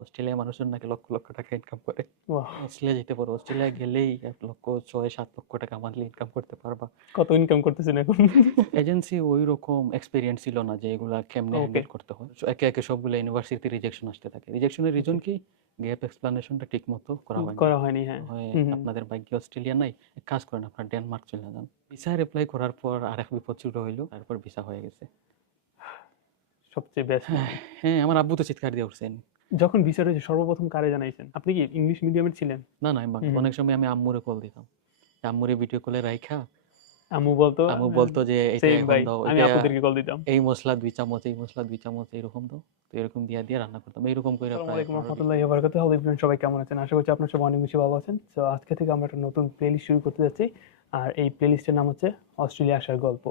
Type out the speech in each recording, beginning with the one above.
অস্ট্রেলিয়ার মানুষজন নাকি লক্ষ লক্ষ টাকা ইনকাম করে। বাহ! অস্ট্রেলিয়া যেতে পারো, অস্ট্রেলিয়া গেলেই 1,6-7 লক্ষ টাকা মান্থলি ইনকাম করতে পারবা। কত ইনকাম করতেছেন এখন? এজেন্সি ওই রকম এক্সপিরিয়েন্স ছিল না যে এগুলা কেমনে ওকে, হ্যান্ডেল করতে হয়। একে একে সবগুলো ইউনিভার্সিটি রিজেকশন আসতে থাকে। রিজেকশনের রিজন ওকে। কি? গ্যাপ এক্সপ্লানেশনটা ঠিক মতো করা হয়নি। করা হয়নি, হ্যাঁ। হয় হুম, হুম। আপনাদের ভাগ্যে অস্ট্রেলিয়া নাই, এক কাজ করেন আপনার ডেনমার্ক চলে যান। ভিসায় অ্যাপ্লাই করার পর আরেক বিপদ শুরু হইলো, তারপর ভিসা হয়ে গেছে। সবচেয়ে বেস্ট হ্যাঁ, মোমেন্ট। হ্যাঁ, আমার আব্বু তো চিৎকার দিয়ে উঠছেন। যখন ভিসাটা হয়েছে সর্বপ্রথম কারে জানাইছেন? আপনি কি ইংলিশ মিডিয়ামের ছিলেন? না, না, আমি হুম, হুম। অনেক সময় আমি আম্মুরে কল দিতাম। আম্মুরে ভিডিও কলে রাইখা আম্মু বলতো আম্মু বলতো যে এটা সেম এখন ভাই। দাও, আমি এটা আপুদেরকে কল দিতাম। এই মসলা 2 চামচ, এই মসলা 2 চামচ এরকম দাও। তো এরকম দিয়া দিয়ে রান্না করতাম। এইরকম কইরা আসসালামু প্রায় আলাইকুম 15-20 রহমতুল্লাহি ওয়া বারাকাতুহু। হ্যালো এভরিওয়ান, সবাই কেমন আছেন? আশা করছি আপনারা সবাই অনেক বেশি ভালো আছেন। সো আজকে থেকে আমরা একটা নতুন প্লেলিস্ট শুরু করতে যাচ্ছি। আর এই প্লেলিস্টের নাম হচ্ছে অস্ট্রেলিয়া আসার গল্প।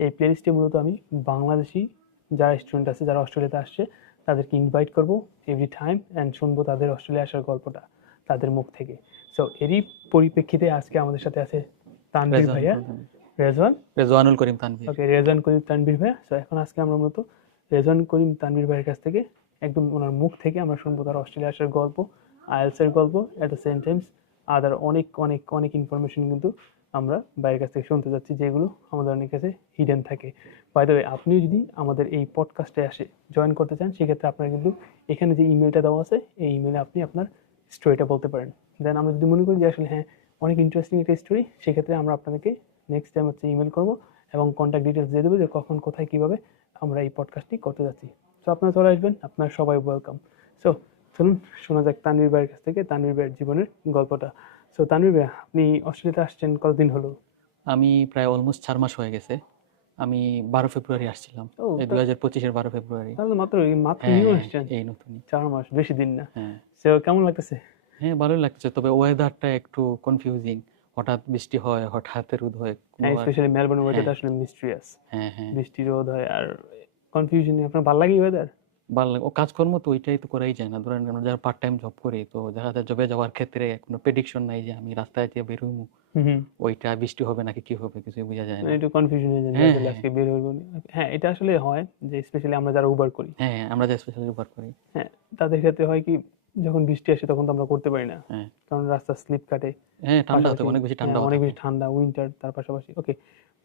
এই প্লেলিস্টে মূলত আমি বাংলাদেশী যারা স্টুডেন্ট আছে, যারা অস্ট্রেলিয়াতে আসছে, তাদেরকে ইনভাইট করব এভরি টাইম অ্যান্ড শুনবো তাদের অস্ট্রেলিয়া আসার গল্পটা তাদের মুখ থেকে। সো এরই পরিপ্রেক্ষিতে আজকে আমাদের সাথে আছে তানভীর রেজান ভাইয়া, করিম, রেজওয়ান। রেজওয়ানুল করিম তানভীর। ওকে, রেজওয়ান করিম তানভীর ভাইয়া। সো এখন আজকে আমরা মূলত রেজওয়ান করিম তানভীর ভাইয়ের কাছ থেকে একদম ওনার মুখ থেকে আমরা শুনবো তার অস্ট্রেলিয়া আসার গল্প, আইএলস এর গল্প, অ্যাট দ্য সেম টাইমস আদার অনেক অনেক অনেক ইনফরমেশন কিন্তু আমরা বাইরের কাছ থেকে শুনতে যাচ্ছি, যেগুলো আমাদের অনেক কাছে হিডেন থাকে। বাই দ্য ওয়ে, আপনিও যদি আমাদের এই পডকাস্টে আসে জয়েন করতে চান, সেক্ষেত্রে আপনার কিন্তু এখানে যে ইমেলটা দেওয়া আছে, এই ইমেলে আপনি আপনার স্টোরিটা বলতে পারেন। দেন আমরা যদি মনে করি যে আসলে হ্যাঁ অনেক ইন্টারেস্টিং একটা স্টোরি, সেক্ষেত্রে আমরা আপনাদেরকে নেক্সট টাইম হচ্ছে ইমেল করবো এবং কন্ট্যাক্ট ডিটেলস দিয়ে দেবো যে কখন কোথায় কীভাবে আমরা এই পডকাস্টটি করতে যাচ্ছি। সো আপনারা চলে আসবেন, আপনার সবাই ওয়েলকাম। সো চলুন শোনা যাক তানভীর ভাইয়ের কাছ থেকে তানভীর ভাইয়ের জীবনের গল্পটা। সো তানভীর ভাই, আপনি অস্ট্রেলিয়াতে আসছেন কতদিন হলো? আমি প্রায় অলমোস্ট 4 মাস হয়ে গেছে। আমি 12 ফেব্রুয়ারি আসছিলাম। ও, এই 2025-এর 12 ফেব্রুয়ারি। তাহলে মাত্র মাত্র হ্যাঁ, নিউ হ্যাঁ, আসছেন। এই নতুনই। 4 মাস, বেশি দিন না। হ্যাঁ, সো কেমন লাগতেছে? হ্যাঁ, ভালোই লাগছে। তবে ওয়েদারটা একটু কনফিউজিং। হঠাৎ বৃষ্টি হয়, হঠাৎ রোদ হয়। হ্যাঁ, কোনোবার স্পেশালি মেলবোর্ন হ্যাঁ, ওয়েদারটা আসলে মিস্ট্রিয়াস। হ্যাঁ, হ্যাঁ। বৃষ্টি রোদ হয় আর কনফিউশন। আপনার ভালো লাগে ওয়েদার? ভালো লাগে। ও কাজকর্ম তো ওইটাই তো করাই যায় না। ধরেন আমরা যারা পার্ট টাইম জব করি, তো দেখা যায় জবে যাওয়ার ক্ষেত্রে কোনো প্রেডিকশন নাই যে আমি রাস্তায় যেয়ে বের হইমু। হুম, হুম। ওইটা বৃষ্টি হবে নাকি কি হবে কিছুই বোঝা যায় মানে না। একটু কনফিউশন হয়ে যায় যে হ্যাঁ, আসলে হ্যাঁ, আজকে বের হইব না। হ্যাঁ, এটা আসলে হয় যে স্পেশালি আমরা যারা উবার করি, হ্যাঁ, হ্যাঁ, আমরা যে স্পেশালি ব্যবহার করি। হ্যাঁ, তাদের ক্ষেত্রে হয় কি, যখন বৃষ্টি আসে তখন তো আমরা করতে পারি না, হ্যাঁ, কারণ রাস্তা স্লিপ কাটে। হ্যাঁ, ঠান্ডা হতে পাশাপাশি অনেক বেশি হ্যাঁ ঠান্ডাও অনেক থাকে। বেশি ঠান্ডা, উইন্টার তার পাশাপাশি। ওকে,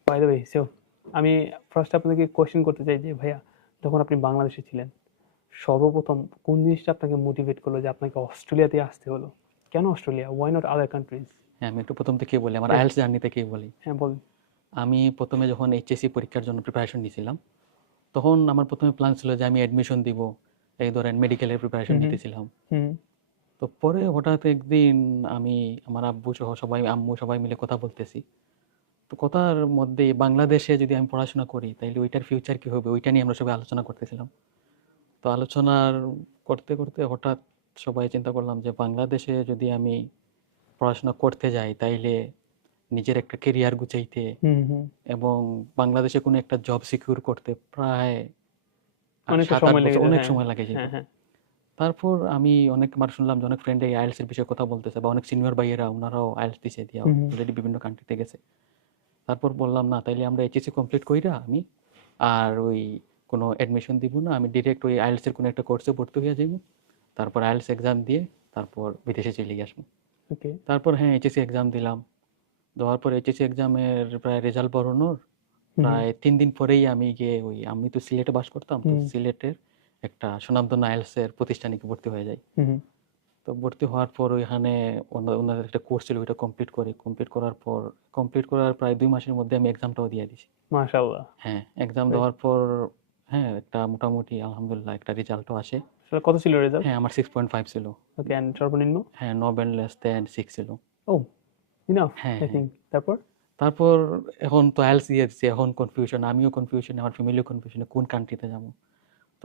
বাই দ্য ওয়ে, সো আমি ফার্স্ট আপনাকে কোয়েশ্চেন করতে চাই যে ভাইয়া, যখন আপনি বাংলাদেশে ছিলেন, সর্বপ্রথম কোন জিনিসটা আপনাকে মোটিভেট করলো যে আপনাকে অস্ট্রেলিয়াতে আসতে হলো? কেন Australia? Why not other countries? হ্যাঁ, আমি একটু প্রথম থেকেই বলি, আমার আইএলটিএস জার্নি থেকেই বলি। হ্যাঁ, বলুন। আমি প্রথমে যখন এইচএসসি পরীক্ষার জন্য প্রিপারেশন নিয়েছিলাম, তখন আমার প্রথমে প্ল্যান ছিল যে আমি অ্যাডমিশন দিব। এই ধরেন মেডিকেলের প্রিপারেশন হুম, হুম, নিতেছিলাম। হুম, তো পরে হঠাৎ একদিন আমি আমার আব্বু সহ সবাই, আম্মু সবাই মিলে কথা বলতেছি। তো কথার মধ্যে বাংলাদেশে যদি আমি পড়াশোনা করি তাইলে ওইটার ফিউচার কি হবে, ওইটা নিয়ে আমরা সবাই আলোচনা করতেছিলাম। তো আলোচনার করতে করতে হঠাৎ সবাই চিন্তা করলাম যে বাংলাদেশে যদি আমি পড়াশোনা করতে যাই তাইলে নিজের একটা কেরিয়ার গুছাইতে হুম, হুম। এবং বাংলাদেশে কোনো একটা জব সিকিউর করতে প্রায় অনেকটা 7-8 সময় লেগে বছর যায়, অনেক হ্যাঁ। সময় লাগে যেত। হ্যাঁ, হ্যাঁ। তারপর আমি অনেক মানুষ শুনলাম যে অনেক ফ্রেন্ড এই আইএলটিএস এর বিষয়ে কথা বলতেছে বা অনেক সিনিয়র ভাইয়েরা ওনারাও আইএলটিএস দিছে, দিয়া হুম, হুম। অলরেডি বিভিন্ন কান্ট্রিতে গেছে। তারপর বললাম না তাইলে আমরা এইচএসসি কমপ্লিট কইরা আমি আর ওই কোনো অ্যাডমিশন দিব না, আমি ডিরেক্ট ওই আইএলটিএস এর কোনো একটা কোর্সে ভর্তি হয়ে যাবো। তারপর আইএলটিএস এক্সাম দিয়ে তারপর বিদেশে চলে আসবো। ওকে। তারপর হ্যাঁ, এইচএসসি এক্সাম দিলাম। দেওয়ার পর এইচএসসি এক্সামের প্রায় রেজাল্ট বেরোনোর হুম, হুম, প্রায় 3 দিন পরেই আমি গিয়ে আমি তো সিলেটে বাস করতাম, তো হুম, সিলেটের একটা সুনামধন্য আইএলটিএস এর প্রতিষ্ঠানে গিয়ে ভর্তি হয়ে যাই। হুম, হুম। তো ভর্তি হওয়ার পর ওইখানে ওনাদের একটা কোর্স ছিল, ওইটা কমপ্লিট করি। কমপ্লিট করার প্রায় 2 মাসের মধ্যে আমি এক্সামটাও দিয়ে দিছি। মাশাআল্লাহ। হ্যাঁ, এক্সাম Right. দেওয়ার পর হ্যাঁ, একটা মোটামুটি আলহামদুলিল্লাহ একটা রেজাল্টও আসে। আসলে কত ছিল রেজাল্ট? হ্যাঁ, আমার 6.5 ছিল। ওকে, এন্ড সর্বনিম্ন? হ্যাঁ, নো ব্যান্ড লেস দেন 6 ছিল। ও, ইনাফ হ্যাঁ, আই হ্যাঁ। থিংক। তারপর? তারপর এখন তো আইএলটিএস দিয়ে দিছি। এখন কনফিউশন, আমিও কনফিউশন, আমার ফ্যামিলিও কনফিউশনে কোন কান্ট্রিতে যাবো।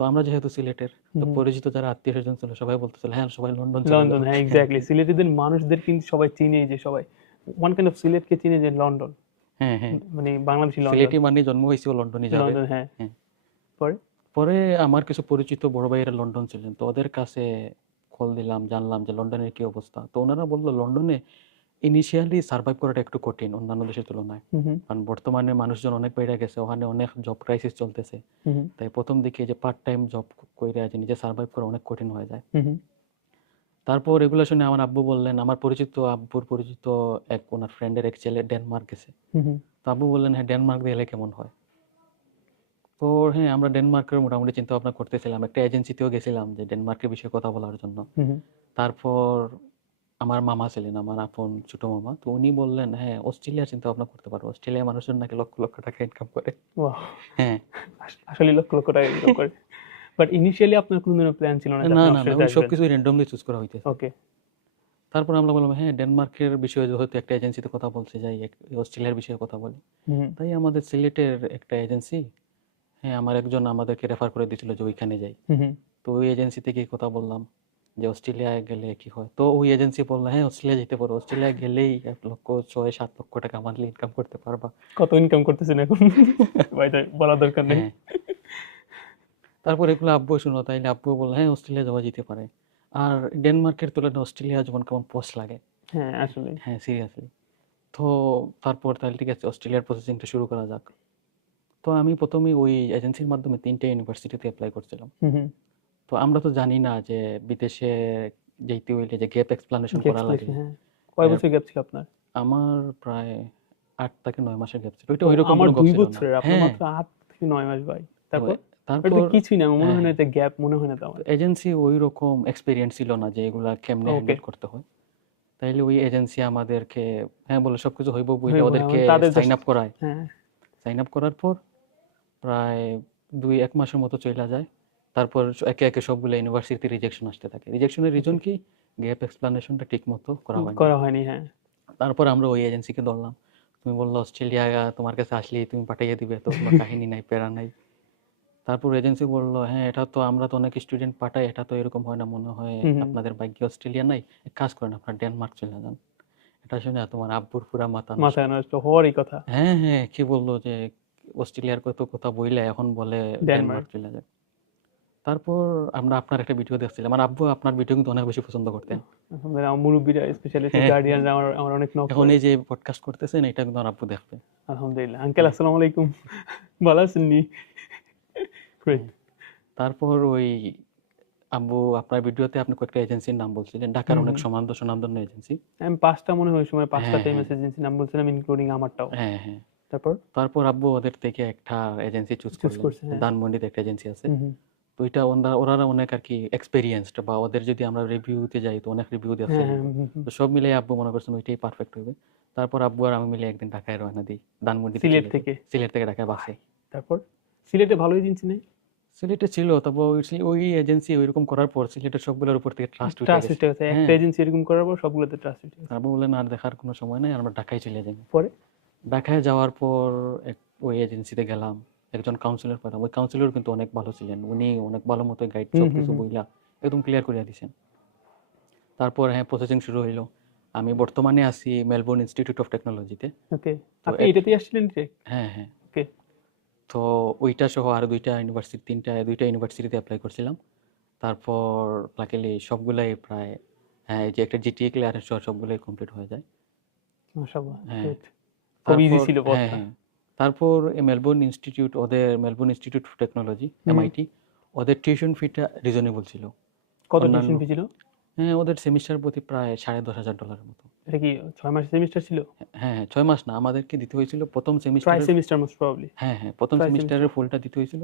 তো আমরা যেহেতু সিলেটের, তো হুম। পরিচিত যারা আত্মীয়-স্বজন ছিল সবাই বলতেছিল, "হ্যাঁ, সবাই লন্ডন চলে যাও।" লন্ডন, হ্যাঁ, এক্স্যাক্টলি। সিলেটিদের মানুষদের কিন্তু সবাই চিনে, যে সবাই ওয়ান কাইন্ড অফ সিলেটকে চিনে যে লন্ডন। হ্যাঁ, হ্যাঁ। মানে বাংলাদেশি লন্ডন। সিলেটি মানে জন্ম হইছে ও লন্ডনই যাবে। লন্ডন, হ্যাঁ। হ্যাঁ। পরে? পরে আমার কিছু পরিচিত বড় ভাইয়েরা লন্ডন ছিলেন। তো ওদের কাছে কল দিলাম, জানলাম যে লন্ডনের কি অবস্থা। তো ওনারা বলল লন্ডনে ইনিশিয়ালি সারভাইভ করাটা একটু কঠিন অন্যান্য দেশের তুলনায়। হুম, হুম, কারণ বর্তমানে মানুষজন অনেক বেড়ে গেছে। ওখানে অনেক জব ক্রাইসিস চলতেছে। হুম, তাই প্রথম দিকে যে পার্ট টাইম জব কইরা যে নিজে সারভাইভ করা অনেক কঠিন হয়ে যায়। হুম, হুম, তারপর এগুলো শুনে আমার আব্বু বললেন, আমার পরিচিত আব্বুর পরিচিত এক ওনার ফ্রেন্ডের এক ছেলে ডেনমার্ক গেছে। হুম হুম তো আব্বু বললেন, হ্যাঁ ডেনমার্ক গেলে কেমন হয়। তো হ্যাঁ, আমরা ডেনমার্কের মোটামুটি চিন্তা ভাবনা করতেছিলাম, একটা এজেন্সিতেও গেছিলাম যে ডেনমার্কের বিষয়ে কথা বলার জন্য। হুম হুম। তারপর আমার মামা ছিলেন, আমার আপন ছোট মামা, তো উনি বললেন, হ্যাঁ অস্ট্রেলিয়ার চিন্তা ভাবনা করতে পারো, অস্ট্রেলিয়ার মানুষজন নাকি লক্ষ লক্ষ টাকা ইনকাম করে। বাহ, হ্যাঁ। আসলে লক্ষ লক্ষ টাকা ইনকাম করে। বাট ইনিশিয়ালি আপনার কোনোদিনও প্ল্যান ছিল না যে না আপনি না না, অস্ট্রেলিয়াতে ওই আসবেন? সবকিছু র্যান্ডমলি চুজ করা হইতেছে। ওকে। তারপর আমরা বললাম, হ্যাঁ ডেনমার্কের বিষয়ে যেহেতু একটা এজেন্সিতে কথা বলতে যাই, অস্ট্রেলিয়ার বিষয়ে কথা বলি। হুম তাই আমাদের সিলেটের একটা এজেন্সি, হ্যাঁ আমার একজন আমাদেরকে রেফার করে দিয়েছিল যে ওইখানে যাই। হুম হুম। তো ওই এজেন্সি থেকে কথা বললাম যে অস্ট্রেলিয়ায় গেলে কি হয়। তো ওই এজেন্সি বললো, হ্যাঁ অস্ট্রেলিয়া যেতে পারো, অস্ট্রেলিয়া গেলেই 1,6-7 লক্ষ টাকা মান্থলি ইনকাম করতে পারবা। কত ইনকাম করতেছেন এখন? ভাই বলা দরকার নেই। হ্যাঁ। তারপর এগুলো আব্বু শুনো, তাইলে আব্বু বললো, হ্যাঁ অস্ট্রেলিয়া যাওয়া যেতে পারে। আর ডেনমার্কের তুলনায় অস্ট্রেলিয়া যেমন কেমন পোস্ট লাগে। হ্যাঁ আসলে। হ্যাঁ সিরিয়াসলি। তো তারপর তাহলে ঠিক আছে, অস্ট্রেলিয়ার প্রসেসিংটা শুরু করা যাক। তো আমি প্রথমে ওই এজেন্সির মাধ্যমে 3টে ইউনিভার্সিটিতে অ্যাপ্লাই করছিলাম। হুম হুম। তো আমরা তো জানি না যে বিদেশে যেতে হইলে যে গ্যাপ এক্সপ্লানেশন করা লাগে। হ্যাঁ। কয় এর- বছর গ্যাপ ছিল আপনার? আমার প্রায় 8 থেকে 9 মাসের গ্যাপ ছিল, ওইটা ও, ওইরকম আমার কোনো গপ 2 ছিল না। বছরের, আপনার হ্যাঁ। মাত্র 8 থেকে 9 মাস ভাই। তো তারপর? এটা তারপর তো কিছুই না, আমার মনে হয় না হ্যাঁ, এটা গ্যাপ মনে হয় না তো আমার। এজেন্সি ওই রকম এক্সপিরিয়েন্স ছিল না যে এগুলা কেমনে ওকে। হ্যান্ডেল করতে হয়। তাইলে ওই এজেন্সি আমাদেরকে, হ্যাঁ বলে সবকিছু হইব বইলে হইব, হ্যাঁ, ওদেরকে মানে তাদের সাইন জাস্ট। আপ করায়। হ্যাঁ। সাইন আপ করার পর প্রায় 2-1 মাসের মতো চলে যায়। তারপর একে একে সবগুলো ইউনিভার্সিটি রিজেকশন আসতে থাকে। রিজেকশনের রিজন ওকে। কি? গ্যাপ এক্সপ্লানেশনটা ঠিক মতো করা হয়নি। করা হয়নি, হ্যাঁ। তারপর আমরা ওই এজেন্সিকে ধরলাম। তুমি বললো অস্ট্রেলিয়া তোমার কাছে আসলেই তুমি পাঠিয়ে দিবে, তো কোনো কাহিনী নাই, প্যারা নাই। তারপর এজেন্সি বললো, হ্যাঁ এটা তো আমরা তো অনেক স্টুডেন্ট পাঠাই, এটা তো এরকম হয় না, মনে হয় হুম হুম। আপনাদের ভাগ্যে অস্ট্রেলিয়া নাই, এক কাজ করেন আপনার ডেনমার্ক চলে যান। এটা শুনে তোমার আব্বুর পুরা মাথা নষ্ট। মাথায় নষ্ট হওয়ারই কথা। হ্যাঁ হ্যাঁ, কি বললো যে অস্ট্রেলিয়ার কত কথা বইলে এখন বলে ডেনমার্ক। ডেনমার্ক চলে যায়। তারপর আমরা আপনার একটা ভিডিও দেখছিলাম, আমার আব্বু আপনার ভিডিও কিন্তু অনেক বেশি পছন্দ করতেন। আলহামদুলিল্লাহ, আমার মুরব্বীরা স্পেশালি হ্যাঁ হ্যাঁ, গার্ডিয়ানরা আমার আমার অনেক নক এখন করে। এই যে পডকাস্ট করতেছেন এটা কিন্তু আমার আব্বু দেখবে। আলহামদুলিল্লাহ, আঙ্কেল হ্যাঁ আসসালামু আলাইকুম। ভালো আছেন নি? গ্রেট। হ্যাঁ। তারপর ওই আব্বু আপনার ভিডিওতে আপনি কয়েকটা এজেন্সির নাম বলছিলেন, ঢাকার হুম অনেক হুম। সুনামধন্য এজেন্সি। আমি 5টা মনে হয় ওই সময় 5টা হ্যাঁ ফেমাস হ্যাঁ এজেন্সির নাম বলছিলাম, ইনক্লুডিং আমারটাও। হ্যাঁ হ্যাঁ। তারপর? তারপর আব্বু ওদের থেকে একটা এজেন্সি চুজ চুজ করলেন। করছে, হ্যাঁ। ধানমন্ডিতে একটা এজেন্সি আছে। হুম হুম। তো ওইটা ওরা অনেক আর কি এক্সপেরিয়েন্সড, বা ওদের যদি আমরা রিভিউতে যাই তো অনেক রিভিউ হ্যাঁ দিচ্ছে। হ্যাঁ। হুম হুম হুম। তো সব মিলে আব্বু মনে করছেন ওইটাই পারফেক্ট হবে। তারপর আব্বু আর আমি মিলে একদিন ঢাকায় রওনা দিই, ধানমন্ডিতে সিলেট চলে যাই। থেকে? সিলেট থেকে ঢাকায় বাসে। তারপর? সিলেটে ভালো এজেন্সি নেই? সিলেটে ছিল, তবে ওই এজেন্সি ওইরকম করার পর সিলেটের সবগুলোর উপর থেকে ট্রাস্ট উঠে ট্রাস্ট গেছে। উঠে গেছে একটা হ্যাঁ। এজেন্সি এরকম করার পর সবগুলোতে ট্রাস্ট উঠে গেছে। আব্বু বললেন আর দেখার কোনো সময় নাই, আমরা ঢাকায় চলে যাই। পরে? ঢাকায় যাওয়ার পর ওই এজেন্সিতে গেলাম, একজন কাউন্সিলর পেলাম। ওই কাউন্সিলর কিন্তু অনেক ভালো ছিলেন, উনি অনেক ভালো মতো গাইড হুম সব হুম কিছু হুম। বইলা একদম ক্লিয়ার করে দিয়েছেন। তারপর হ্যাঁ প্রসেসিং শুরু হইলো। আমি বর্তমানে আছি মেলবোর্ন ইনস্টিটিউট অফ টেকনোলজিতে। ওকে। তো আপনি এটাতেই আসছিলেন ডিরেক্ট? হ্যাঁ হ্যাঁ। ওকে। তো ওইটা সহ আরো দুইটা ইউনিভার্সিটিতে অ্যাপ্লাই করছিলাম। তারপর লাকিলি সবগুলাই প্রায়, হ্যাঁ এই যে একটা জিটিএ ক্লিয়ারেন্স সহ সবগুলাই কমপ্লিট হয়ে যায়। মাশাআল্লাহ, হ্যাঁ। গ্রেট। খুব ইজি তারপর ছিল হ্যাঁ পথটা। হ্যাঁ। তারপর Melbourne institute of technology hmm. MIT, ওদের টিউশন ফিটা রিজনেবল ছিল। কত অন্যান্য, টিউশন ফি ছিল? হ্যাঁ ওদের সেমিস্টার প্রতি প্রায় $10,500 মতো। এটা কি 6 মাসের সেমিস্টার ছিল? হ্যাঁ হ্যাঁ, 6 মাস না, আমাদেরকে দিতে হয়েছিল প্রথম ট্রাই সেমিস্টারের, সেমিস্টার মোস্ট প্রবাবলি। হ্যাঁ হ্যাঁ প্রথম ট্রাই সেমিস্টার। সেমিস্টারের ফুলটা দিতে হয়েছিল,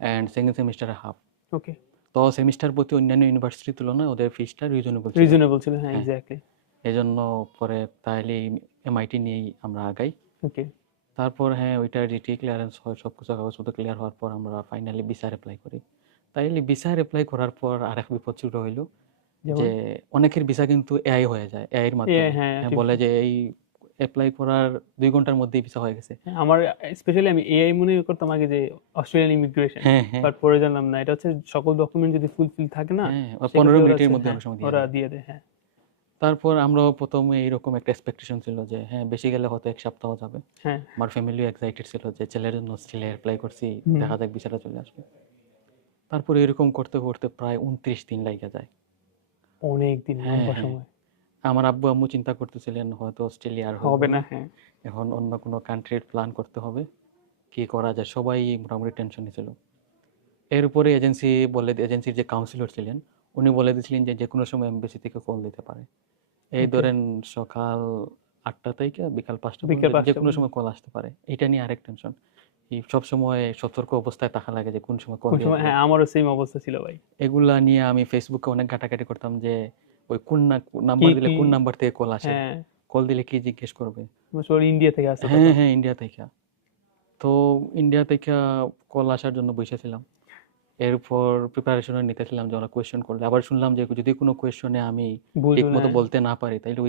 অ্যান্ড সেকেন্ড সেমিস্টারে হাফ। ওকে। তো সেমিস্টার প্রতি অন্যান্য ইউনিভার্সিটির তুলনায় ওদের ফিসটা রিজনেবল ছিল। রিজনেবল ছিল, হ্যাঁ হ্যাঁ, এক্স্যাক্টলি। এজন্য পরে তাইলে এমআইটি নিয়েই আমরা আগাই। ওকে। তারপর হ্যাঁ ওইটা জিটি ক্লিয়ারেন্স হয়, সব কিছু কাগজপত্র ক্লিয়ার হওয়ার পর আমরা ফাইনালি ভিসার অ্যাপ্লাই করি। তাইলে ভিসার অ্যাপ্লাই করার পর আরেক বিপদ শুরু হইলো যেমন? যে অনেকের ভিসা কিন্তু এআই হয়ে যায়, এআই এর এ মাধ্যমে। হ্যাঁ, হ্যাঁ বলে যে এই অ্যাপ্লাই করার 2 ঘন্টার মধ্যেই ভিসা হয়ে গেছে। আমার স্পেশালি আমি এআই মনে করতাম আগে যে অস্ট্রেলিয়ান ইমিগ্রেশন। হ্যাঁ হ্যাঁ বাট পরে জানলাম না, এটা হচ্ছে সকল ডকুমেন্ট যদি ফুলফিল থাকে না, হ্যাঁ, সেক্ষেত্রে 15 মিনিটের হচ্ছে, মধ্যে হ্যাঁ অনেক সময় দিয়ে ওরা দেয়। দিয়ে দেয়, হ্যাঁ। তারপর আমরাও প্রথমে এইরকম একটা এক্সপেকটেশন ছিল যে হ্যাঁ বেশি গেলে হয়তো 1 সপ্তাহ যাবে। হ্যাঁ। আমার ফ্যামিলিও এক্সাইটেড ছিল যে ছেলের জন্য অস্ট্রেলিয়া অ্যাপ্লাই করছি, হুম। দেখা যাক ভিসাটা চলে আসবে। তারপরে এরকম করতে করতে প্রায় 29 দিন লেগে যায়। অনেক দিন, হ্যাঁ লম্বা হ্যাঁ। সময়। আমার আব্বু আম্মু চিন্তা করতেছিলেন হয়তো অস্ট্রেলিয়া আর হইব হবে না, না, হ্যাঁ। এখন অন্য কোনো কান্ট্রির প্ল্যান করতে হবে, কি করা যায়, সবাই মোটামুটি টেনশনে ছিল। এর উপরে এজেন্সির যে কাউন্সিলর ছিলেন উনি বলে দিয়েছিলেন যে যে কোনো সময় এমবেসি থেকে কল দিতে পারে। এই ওকে, ধরেন সকাল 8টা থেকে বিকাল 5টা বিকেল পর্যন্ত যে 5টা কোনো সময় কল আসতে পারে। এটা নিয়ে আরেক টেনশন। এই সবসময় সতর্ক অবস্থায় থাকা লাগে যে কোন সময় কল কোন দিয়ে সময়, দিবে। হ্যাঁ আমারও সেম অবস্থা ছিল ভাই। এগুলা নিয়ে আমি ফেসবুকে অনেক ঘাটাঘাটি করতাম যে ওই কোন কি নাম্বার দিলে কি কোন নাম্বার থেকে কল আসে, হ্যাঁ, কল দিলে কি জিজ্ঞেস করবে। ওর ইন্ডিয়া থেকে আসতো হ্যাঁ তখন। হ্যাঁ, ইন্ডিয়া থেকে। তো ইন্ডিয়া থেকে কল আসার জন্য বসেছিলাম। এরপর প্রিপারেশনও নিতেছিলাম যে ওরা কোয়েশ্চেন করলে, আবার শুনলাম যে যদি কোনো কোয়েশ্চনে আমি ঠিক বুঝবে মতো হ্যাঁ, বলতে না পারি তাহলে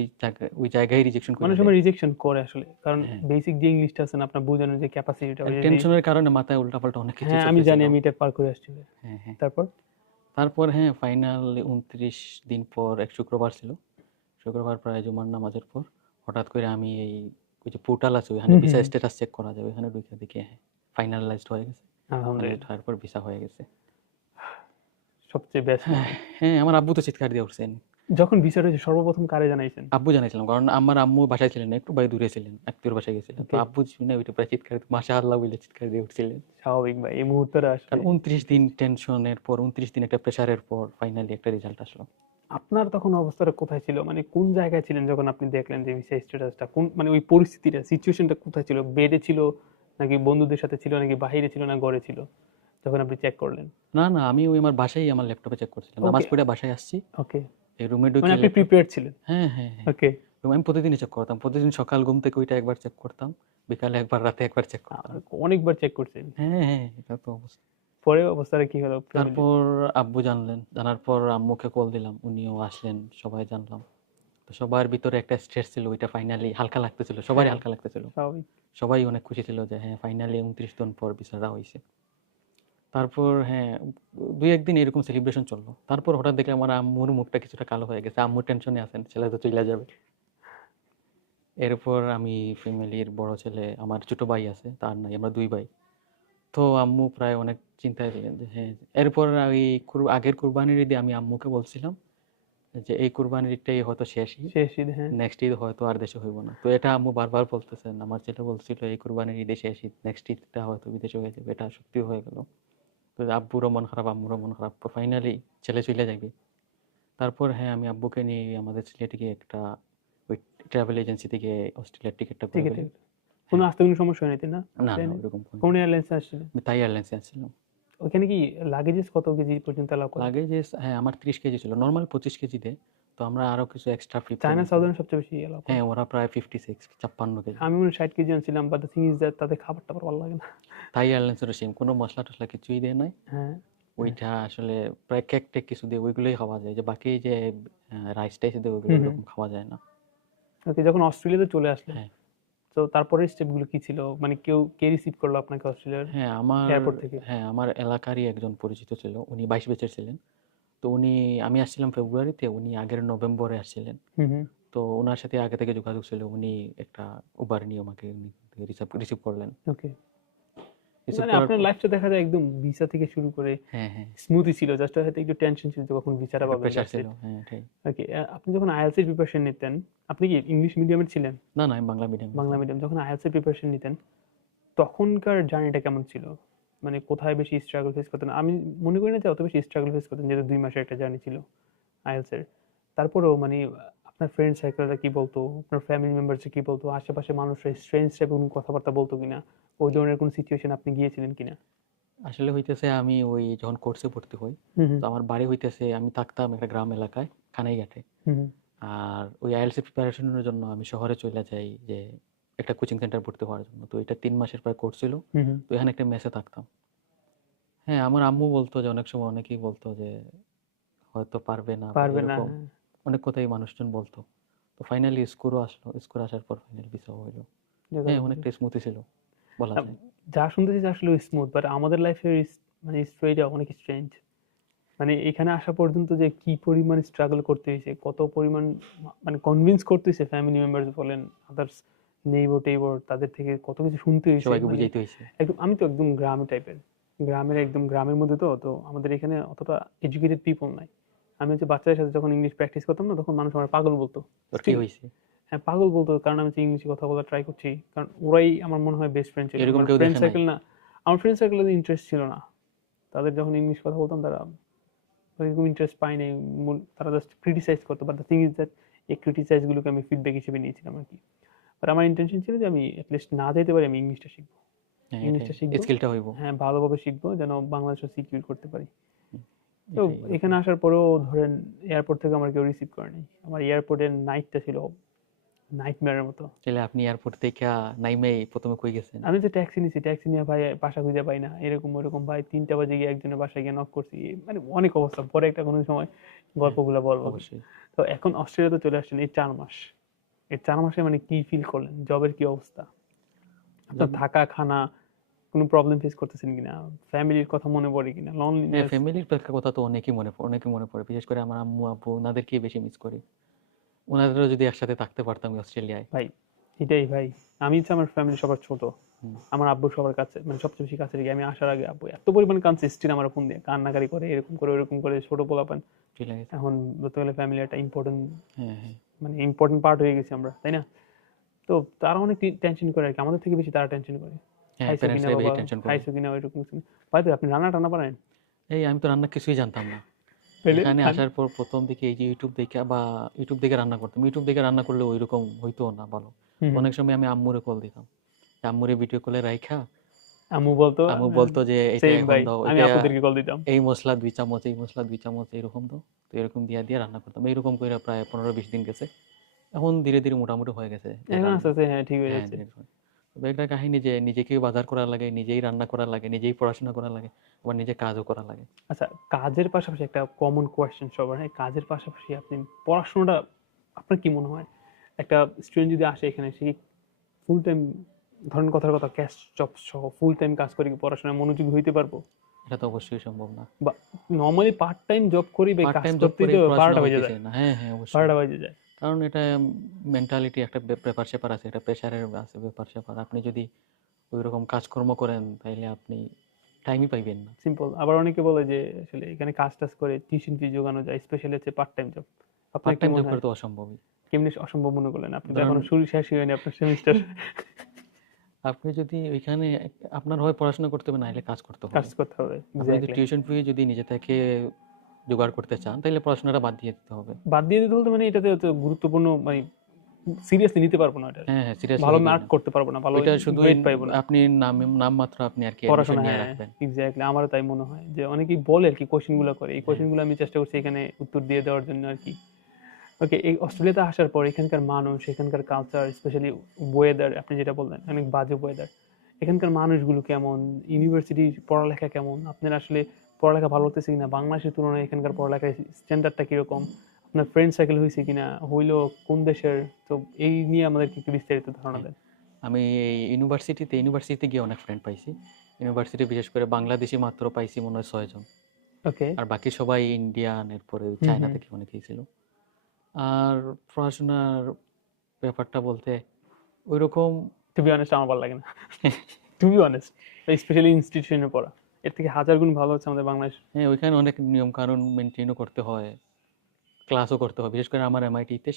ওই জায়গায় রিজেকশন করে অনেক দেয়। সময় রিজেকশন করে আসলে, কারণ হ্যাঁ, বেসিক যে ইংলিশটা আছে না আপনার বোঝানোর যে ক্যাপাসিটিটা, ওই যে টেনশনের কারণে মাথায় উল্টাপাল্টা অনেক কিছু হ্যাঁ আমি জানি, চলতেছিল। আমি এটা পার করে আসছি ভাই। হ্যাঁ হ্যাঁ। তারপর তারপর হ্যাঁ ফাইনাল 29 দিন পর এক শুক্রবার ছিল। শুক্রবার প্রায় জুমার নামাজের পর হঠাৎ করে আমি ওই যে পোর্টাল আছে ওইখানে হুম ভিসা হুম, স্ট্যাটাস চেক করা যায়, ওইখানে ঢুকে দেখি হ্যাঁ ফাইনালাইজড হয়ে গেছে। ফাইনালাইজড আলহামদুলিল্লাহ, হওয়ার পর ভিসা হয়ে গেছে। সবচেয়ে বেস্ট হ্যাঁ মোমেন্ট। হ্যাঁ, আমার আব্বু তো চিৎকার দিয়ে উঠছেন। যখন ভিসাটা হয়েছে সর্বপ্রথম কারে জানাইছেন? আব্বু জানাইছিলাম কারণ আমার আম্মু বাসায় ছিলেন না, একটু বাইরে দূরে ছিলেন, আত্মীয়র বাসায় গেছিলেন। তো ওকে, আব্বু শুনে ওইটা প্রায় চিৎকার মাশাআল্লাহ বলে চিৎকার দিয়ে উঠছিলেন। স্বাভাবিক ভাই, এই মুহূর্তটা আসলে। কারণ 29 দিন টেনশনের পর, 29 দিন একটা প্রেশারের পর ফাইনালি একটা রেজাল্ট আসলো। আপনার তখন অবস্থাটা কোথায় ছিল, মানে কোন জায়গায় ছিলেন যখন আপনি দেখলেন যে ভিসা স্ট্যাটাসটা, কোন মানে ওই পরিস্থিতিটা, সিচুয়েশনটা কোথায় ছিল? বেডে ছিল, নাকি বন্ধুদের সাথে ছিল, নাকি বাইরে ছিল, না ঘরে ছিল যখন আপনি চেক করলেন? না না, আমি ওই আমার বাসায় আমার ল্যাপটপে চেক করছিলাম, নামাজ ওকে, পড়ে বাসায় আসছি, ওকে, এই রুমে মানে ঢুকে আপনি ল্যাপটপ। প্রিপেয়ার ছিলেন। হ্যাঁ হ্যাঁ হ্যাঁ, ওকে, আমি প্রতিদিনই চেক করতাম, প্রতিদিন সকাল ঘুম থেকে ওইটা একবার চেক করতাম, বিকালে একবার, রাতে একবার চেক করতাম। অনেকবার চেক করছেন। হ্যাঁ হ্যাঁ, এটা তো অবস্থা। পরে অবস্থাটা কি হলো ফ্যামিলির? তারপর আব্বু জানলেন, জানার পর আম্মুকে কল দিলাম, উনিও আসলেন, সবাই জানলাম। তো সবার ভিতরে একটা স্ট্রেস ছিল, ওইটা ফাইনালি হালকা লাগতেছিল, সবারই হ্যাঁ, হালকা লাগতেছিল। স্বাভাবিক। সবাই অনেক খুশি ছিল যে হ্যাঁ ফাইনালি 29 দিন পর বিচারটা হয়েছে। তারপর হ্যাঁ 2-1 দিন এরকম সেলিব্রেশন চললো, তারপর হঠাৎ দেখলাম আমার আম্মুর মুখটা কিছুটা কালো হয়ে গেছে, আম্মু টেনশনে আছেন ছেলে তো চলে যাবে। এরপর আমি ফ্যামিলির বড় ছেলে, আমার ছোট ভাই আছে, তার নাই, আমরা 2 ভাই। তো আম্মু প্রায় অনেক চিন্তায় ছিলেন যে হ্যাঁ। এরপর আগের কুরবানির ঈদে আমি আম্মুকে বলছিলাম যে এই কুরবানির ঈদটাই হয়তো শেষ ঈদ, শেষ ঈদ, হ্যাঁ। নেক্সট ঈদ হয়তো আর দেশে হইব না। তো এটা আম্মু বারবার বলতেছেন, আমার ছেলে বলছিল এই কুরবানির ঈদে শেষ ঈদ, নেক্সট ঈদটা হয়তো বিদেশে হয়ে যাবে, এটা সত্যি হয়ে গেল। তো আব্বুরও মন খারাপ, আম্মুরও মন খারাপ, ফাইনালি ছেলে চলে যাবে। তারপর হ্যাঁ আমি আব্বুকে নিয়ে আমাদের সিলেটে একটা ওই ট্রাভেল এজেন্সি থেকে অস্ট্রেলিয়ার টিকিটটা করে ঠিক আছে, ফেলি। কোনো হ্যাঁ, আসতে কোনো সমস্যা হয়নি তাই না? না না প্লেনে ওইরকম কোনো, কোন এয়ারলাইন্সে আসছিলেন? আমি তাই এয়ারলাইন্সে আসছিলাম। ওখানে কি লাগেজেস কত কেজি পর্যন্ত অ্যালাউ করে? লাগেজেস হ্যাঁ আমার 30 কেজি ছিল, নর্মাল 25 কেজি দেয়। তো আমরা আরো কিছু এক্সট্রা চায়না 15 সাউদার্ন সবচেয়ে বেশি অ্যালাউ করে। হ্যাঁ ওরা প্রায় 56 কেজি। আমি মনে হয় 60 কেজি আনছিলাম, but the thing is that তাদের খাবার টাবার ভালো লাগে না। থাই এয়ারলাইন্সের সেম, কোনো মশলা টশলা কিছুই দেয় নাই। হ্যাঁ, ওইটা আসলে প্রায় কেক টেক কিছু দিয়ে ওইগুলোই খাওয়া যায়, যে বাকি যে রাইস টাইস দিয়ে ওইগুলো হুম হুম। ওইরকম খাওয়া যায় না। ওকে, যখন অস্ট্রেলিয়াতে চলে আসলেন, হ্যাঁ তো তারপরে স্টেপগুলো কি ছিল, মানে কে রিসিভ করলো আপনাকে অস্ট্রেলিয়ার হ্যাঁ আমার এয়ারপোর্ট থেকে? হ্যাঁ আমার এলাকারই একজন পরিচিত ছিল, উনি 22 ব্যাচের ছিলেন। তো আমি আসছিলাম ফেব্রুয়ারিতে, উনি আগের নভেম্বরে আসছিলেন। হুম হুম। তো ওনার সাথে আগে থেকে যোগাযোগ ছিল, উনি একটা উবার নিয়ে আমাকে রিসিভ করলেন। ওকে, রিসিভ মানে করার আপনার পর লাইফটা দেখা যায় একদম ভিসা থেকে শুরু করে হ্যাঁ হ্যাঁ, স্মুথই ছিল, জাস্ট হয়তো একটু টেনশন ছিল যে কখন ভিসাটা একটা পাবেন, প্রেশার দ্যাটস ছিল, ইট। হ্যাঁ এটাই। ওকে, আপনি যখন আইএলটিএস এর প্রিপারেশন নিতেন, আপনি কি ইংলিশ মিডিয়ামের ছিলেন? না না, আমি বাংলা মিডিয়াম। বাংলা মিডিয়াম। যখন আইএলটিএস এর প্রিপারেশন নিতেন তখনকার জার্নিটা কেমন ছিল? মানে কোথায় বেশি স্ট্রাগল ফেস করতেন? আমি মনে করি না যে অত বেশি স্ট্রাগল ফেস করতেন, যেহেতু 2 মাসের একটা জার্নি ছিল আইএলটিএস এর। তারপরেও মানে আপনার ফ্রেন্ড সার্কেলটা কি বলতো, আপনার ফ্যামিলি মেম্বারস কি বলতো, আশেপাশে মানুষরা স্ট্রেঞ্জ টাইপের কোনো কথাবার্তা বলতো কিনা, ওই ধরনের কোনো সিচুয়েশন আপনি গিয়েছিলেন কিনা? আসলে হইতেছে আমি ওই যখন কোর্সে ভর্তি হই, হুম হুম তো আমার বাড়ি হইতেছে, আমি থাকতাম একটা গ্রাম এলাকায় কানাইঘাটে। হুম হুম। আর ওই আইএলটিএস প্রিপারেশনের জন্য আমি শহরে চলে যাই, যে একটা কোচিং সেন্টার ভর্তি হওয়ার জন্য। তো এটা 3 মাসের প্রায় কোর্স ছিল। হুম হুম। তো এখানে একটা মেসে থাকতাম। হ্যাঁ আমার আম্মু বলতো যে অনেক সময় অনেকেই বলতো যে হয়তো পারবে না বা পারবে না, এরকম হ্যাঁ। অনেক কথাই মানুষজন বলতো। তো ফাইনালি স্কোরও আসলো, স্কোর আসার পর ফাইনাল ভিসা হইলো। হ্যাঁ অনেকটা স্মুথই ছিল বলা আহ, যায়। যা শুনতেছি যে আসলে স্মুথ, বাট আমাদের লাইফের মানে স্টোরিটা অনেক স্ট্রেঞ্জ। মানে এখানে আসা পর্যন্ত যে কি পরিমাণ স্ট্রাগল করতে হয়েছে, কত পরিমাণ মানে কনভিন্স করতে হয়েছে ফ্যামিলি মেম্বার্স বলেন, আদার্স নেইবর টেইবর, তাদের থেকে কত কিছু শুনতে হয়েছে। সবাইকে মানে বুঝাইতে হয়েছে। একদম, আমি তো একদম গ্রামে টাইপের, একদম গ্রামের মধ্যে, তো তো আমাদের এখানে অতটা এডুকেটেড পিপল নাই। আমি হচ্ছে বাচ্চাদের সাথে যখন ইংলিশ প্র্যাকটিস করতাম না, তখন মানুষ আমার পাগল বলতো। তোর কি স্টিল, হয়েছে? হ্যাঁ পাগল বলতো, কারণ আমি ইংলিশে কথা বলা ট্রাই করছি, কারণ ওরাই আমার মনে হয় বেস্ট ফ্রেন্ড ছিল। এরকম আমার কেউ ফ্রেন্ড দেখে নাই? সার্কেল না, আমার ফ্রেন্ড সার্কেলে ইন্টারেস্ট ছিল না, তাদের যখন ইংলিশ কথা বলতাম তারা ওইরকম ইন্টারেস্ট পাই নাই। তারা জাস্ট ক্রিটিসাইজ করতো, but the thing is that এই ক্রিটিসাইজ গুলোকে আমি ফিডব্যাক হিসেবে নিয়েছিলাম আর কি। বাট আমার ইন্টেনশন ছিল যে আমি অ্যাটলিস্ট না যেতে পারি, আমি ইংলিশটা শিখবো। হ্যাঁ, ইংলিশটা শিখবো, স্কিলটা হইব। হ্যাঁ ভালোভাবে শিখবো, যেন বাংলাদেশও সিকিউর করতে পারি। তো এটাই এখানে আসার পরেও ধরেন এয়ারপোর্ট থেকে আমার কেউ রিসিভ করে নাই। আমার এয়ারপোর্টের নাইটটা ছিল নাইটমেয়ারের মতো। তাহলে আপনি এয়ারপোর্ট থেকে নাইমে প্রথমে কই গেছেন? আমি যে ট্যাক্সি নিছি, ট্যাক্সি নিয়ে ভাই বাসা খুঁজে পাই না, এরকম ওরকম ভাই 3টা বাজে গিয়ে একজনের বাসায় গিয়ে নক করছি, মানে অনেক অবস্থা। পরে একটা কোনো সময় গল্পগুলো বলবো। অবশ্যই। তো এখন অস্ট্রেলিয়াতে চলে আসছেন এই 4 মাস, এই 4 মাসে মানে কি ফিল করলেন? জবের কি অবস্থা? আপনার থাকা খানা কোনো প্রবলেম ফেস করতেছেন কিনা? ফ্যামিলির কথা মনে পড়ে কিনা? হ্যাঁ, লনলিনেস? ফ্যামিলির কথা তো অনেকই মনে পড়ে। বিশেষ করে আমার আম্মু আব্বু, ওনাদেরকে বেশি মিস করি। ওনাদেরও যদি একসাথে থাকতে পারতাম অস্ট্রেলিয়ায়। ভাই এটাই ভাই, আমি হচ্ছে আমার ফ্যামিলি সবার ছোট, হুম। আমার আব্বু সবার কাছে, মানে সবচেয়ে বেশি কাছে রেখে আমি আসার আগে আব্বু এত পরিমাণ কাঁদছে, স্টিল আমার ফোন দিয়ে কান্নাকারি করে, এরকম করে ওরকম করে, ছোট পোলাপান। চলে গেছে। এখন বলতে গেলে ফ্যামিলি একটা ইম্পর্টেন্ট, হ্যাঁ, হ্যাঁ, মানে ইম্পর্টেন্ট পার্ট হয়ে গেছি আমরা, তাই না? তো তারা অনেক টেনশন করে আর কি, আমাদের থেকে বেশি তারা টেনশন করে। হ্যাঁ, খাইছো কিনা প্যারেন্টসরাই বেশি বাবা, টেনশন করে। খাইছো কিনা, ওইরকম কিছু। ভাই তো আপনি রান্না টান্না পারেন? এই আমি তো রান্না কিছুই জানতাম না। তাইলে এখানে আসার পর প্রথম দিকে এই যে ইউটিউব দেখে রান্না করতাম। ইউটিউব দেখে রান্না করলে ওইরকম হইতো না ভালো। হুম, অনেক সময় আমি আম্মুরে কল দিতাম। আম্মুরে ভিডিও কলে রাইখা আম্মু বলতো, আম্মু বলতো যে এটা সেম এখন ভাই, দাও, আমি এটা আপুদেরকে কল দিতাম। এই মসলা 2 চামচ, এই মসলা 2 চামচ এরকম দাও। তো এরকম দিয়া দিয়ে রান্না করতাম। এইরকম করে প্রায় 15-20 দিন গেছে। এখন ধীরে ধীরে মোটামুটি হয়ে গেছে যে এখন রান্না। আস্তে আস্তে হ্যাঁ ঠিক হয়ে হ্যাঁ, যাচ্ছে। তবে একটা কাহিনী যে নিজেকেই বাজার করা লাগে, নিজেই রান্না করা লাগে, নিজেই পড়াশোনা করা লাগে, আবার নিজে কাজও করা লাগে। আচ্ছা, কাজের পাশাপাশি একটা কমন কোয়েশ্চেন সবার, হ্যাঁ, কাজের পাশাপাশি আপনি পড়াশোনাটা, আপনার কি মনে হয় একটা স্টুডেন্ট যদি আসে এখানে, সে ফুল টাইম, ধরেন কথার কথা ক্যাশ জব সহ ফুল টাইম কাজ করে কি পড়াশোনায় মনোযোগী হইতে পারবো? এটা তো অবশ্যই সম্ভব না। বা নর্মালি পার্ট টাইম জব করি বা পার্ট কাজ টাইম জব করতেই করে তো পড়াশোনা 12টা বেজে হইতেছে যায়, না। হ্যাঁ, হ্যাঁ, অবশ্যই। 12টা বেজে যায়। কারণ এটা মেন্টালিটি একটা ব্যাপার-স্যাপার আছে, একটা প্রেশারের আছে ব্যাপার-স্যাপার। আপনি যদি ওইরকম কাজকর্ম করেন তাইলে আপনি টাইমই পাইবেন না। সিম্পল। আবার অনেকে বলে যে আসলে এখানে কাজ টাজ করে টিউশন ফি জোগানো যায়, স্পেশালি হচ্ছে পার্ট টাইম জব। আপনার পার্ট কি টাইম জব মনে করে হয় তো অসম্ভবই। কেমনি অসম্ভব মনে করলেন? আপনি তো ধরুন এখনো শুরু শেষই হয়নি আপনার সেমিস্টার। আপনি যদি ওইখানে আপনার হয় পড়াশোনা করতে হবে, নাহলে কাজ করতে কাজ হবে। করতে হবে, আপনি যদি এক্স্যাক্টলি। টিউশন ফি যদি নিজে থেকে জোগাড় করতে চান তাহলে পড়াশোনাটা বাদ দিয়ে দিতে হবে। বাদ দিয়ে দিতে বলতে মানে এটাতে হচ্ছে গুরুত্বপূর্ণ, মানে সিরিয়াসলি নিতে পারবো না, এটা হ্যাঁ, হ্যাঁ, সিরিয়াসলি ভালো নিবেন মার্ক না। করতে পারবো না, ভালো ওইটা শুধু গ্রেড পাইবো না। আপনি নামমাত্র আপনি আর কি অ্যাডমিশন পড়াশোনা, নিয়ে হ্যাঁ রাখবেন। এক্স্যাক্টলি, আমারও তাই মনে হয় যে অনেকেই বলে আর কি কোশ্চেন গুলো করে, এই কোশ্চেন গুলো আমি চেষ্টা করছি এখানে উত্তর দিয়ে দেওয়ার জন্য আর কি। ওকে, এই অস্ট্রেলিয়াতে আসার পর এখানকার মানুষ, এখানকার কালচার, স্পেশালি ওয়েদার, আপনি যেটা বললেন অনেক বাজে ওয়েদার, এখানকার মানুষগুলো কেমন, ইউনিভার্সিটি পড়ালেখা কেমন, আপনার আসলে পড়ালেখা ভালো হতেছে কিনা, বাংলাদেশের তুলনায় এখানকার পড়ালেখার স্ট্যান্ডার্ডটা কিরকম, আপনার ফ্রেন্ড সার্কেল হয়েছে কিনা, হইলো কোন দেশের, তো এই নিয়ে আমাদেরকে একটু বিস্তারিত ধারণা দেন। আমি এই ইউনিভার্সিটিতে গিয়ে অনেক ফ্রেন্ড পাইছি। ইউনিভার্সিটি বিশেষ করে বাংলাদেশি মাত্র পাইছি মনে হয় 6 জন। ওকে। আর বাকি সবাই ইন্ডিয়ান, এরপরে হুম চায়না হুম। থেকে অনেকেই ছিল। আর পড়াশোনার ব্যাপারটা বলতে ওইরকম টু বি অনেস্ট আমার ভালো লাগে না, টু বি অনেস্ট, স্পেশালি ইনস্টিটিউশনে পড়া এর থেকে হাজার গুণ ভালো হচ্ছে আমাদের বাংলাদেশ। হ্যাঁ, ওইখানে অনেক নিয়ম কানুন মেনটেনও করতে হয়, ক্লাসও করতে হয়। বিশেষ করে আমার এমআইটিতে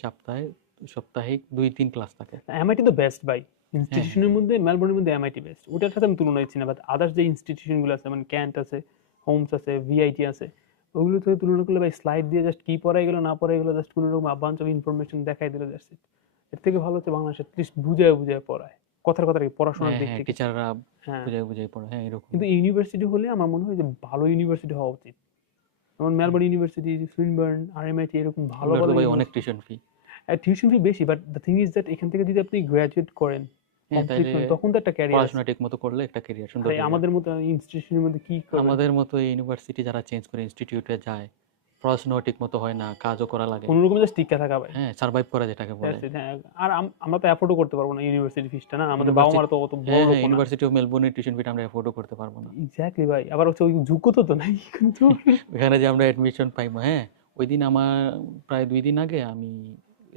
সাপ্তাহিক 2-3 ক্লাস থাকে। এমআইটি তো বেস্ট ভাই, হ্যাঁ, ইনস্টিটিউশনের মধ্যে মেলবোর্নের মধ্যে এমআইটি বেস্ট, ওটার সাথে আমি তুলনা দিচ্ছি না, বাট আদার্স যে ইনস্টিটিউশন গুলো আছে, মানে ক্যান্ট আছে, হোমস আছে, ভিআইটি আছে, ওগুলো থেকে তুলনা করলে ভাই স্লাইড দিয়ে জাস্ট কি পড়াই গেলো না পড়াই গেলো, জাস্ট কোনো রকম বাঞ্চ অফ ইনফরমেশন দেখাই দিল, জাস্ট এর থেকে ভালো হচ্ছে বাংলাদেশে অ্যাটলিস্ট বুঝায় বুঝায় পড়ায়, কথার কথা কি পড়াশোনার হ্যাঁ, দিক হ্যাঁ, থেকে। টিচাররা হ্যাঁ, বুঝাই পড়ে। হ্যাঁ, এরকম। কিন্তু ইউনিভার্সিটি হলে আমার মনে হয় যে ভালো ইউনিভার্সিটি হওয়া উচিত, যেমন মেলবোর্ন ইউনিভার্সিটি, সুইনবার্ন, আরএমআইটি, এরকম ভালো ওগুলোর ভালো তো ভাই অনেক university. Tuition fee. Tuition fee বেশি, but the thing is that এখান থেকে যদি আপনি গ্রাজুয়েট করেন, হ্যাঁ, কমপ্লিট তাইলে করেন, তখন তো একটা ক্যারিয়ার আছে। পড়াশোনা ঠিক মতো করলে একটা ক্যারিয়ার, সুন্দর আরে ক্যারিয়ার। আমাদের মতো ইনস্টিটিউশনের মধ্যে কি করবেন? আমাদের মতো ইউনিভার্সিটি যারা চেঞ্জ করে ইনস্টিটিউটে যায়, পড়াশোনাও ঠিক মতো হয় না, কাজও করা লাগে। কোন রকম জাস্ট টিকা থাকা ভাই, হ্যাঁ, সার্ভাইভ করা যেটাকে বলে। That's it, হ্যাঁ। আর আমরা তো অ্যাফোর্ডও করতে পারবো না ইউনিভার্সিটি ফিসটা, না আমাদের বাবা মারা তো অত বড় হ্যাঁ, লোক হ্যাঁ, না। ইউনিভার্সিটি অফ মেলবোর্নের টিউশন ফিটা আমরা অ্যাফোর্ডও করতে পারবো না। এক্স্যাক্টলি ভাই, আবার হচ্ছে ওই যোগ্যতা তো নাই কিন্তু। ওখানে যে আমরা অ্যাডমিশন পাইবো, হ্যাঁ, ওই দিন আমার প্রায় 2 দিন আগে আমি